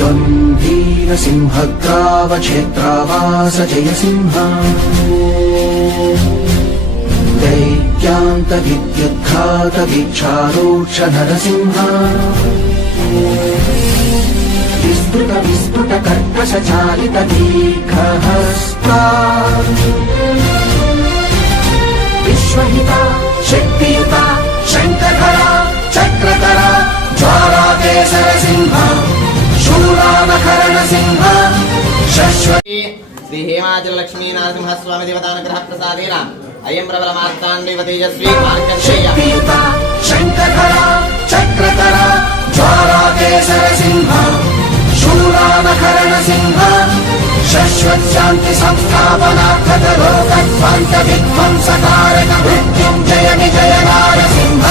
गम्भीरसिंहग्रावक्षेत्रावास जयसिंह दैत्यान्तविद्युद्घातवीक्षारोक्ष नरसिंह विस्फुटकर्कशचालितदीर्घहस्ता विश्वहिता शक्तियुता शङ्खधरा चक्रधरा ज्वालाकेसरसिंह शूलानकरणसिंह शश्वती श्री हेमाचल लक्ष्मी नरसिंह स्वामी देवतानुग्रह प्रसादेन अयं प्रबलमार्ताण्डीव तेजस्वी शक्तियुता शङ्खधरा चक्रधरा ज्वालाकेसरसिंह शूलानकरणसिंह शश्वत शांति संस्थापनार्थक लोकध्वंस विध्वंसकारक मृत्युंजय विजय नारसिंह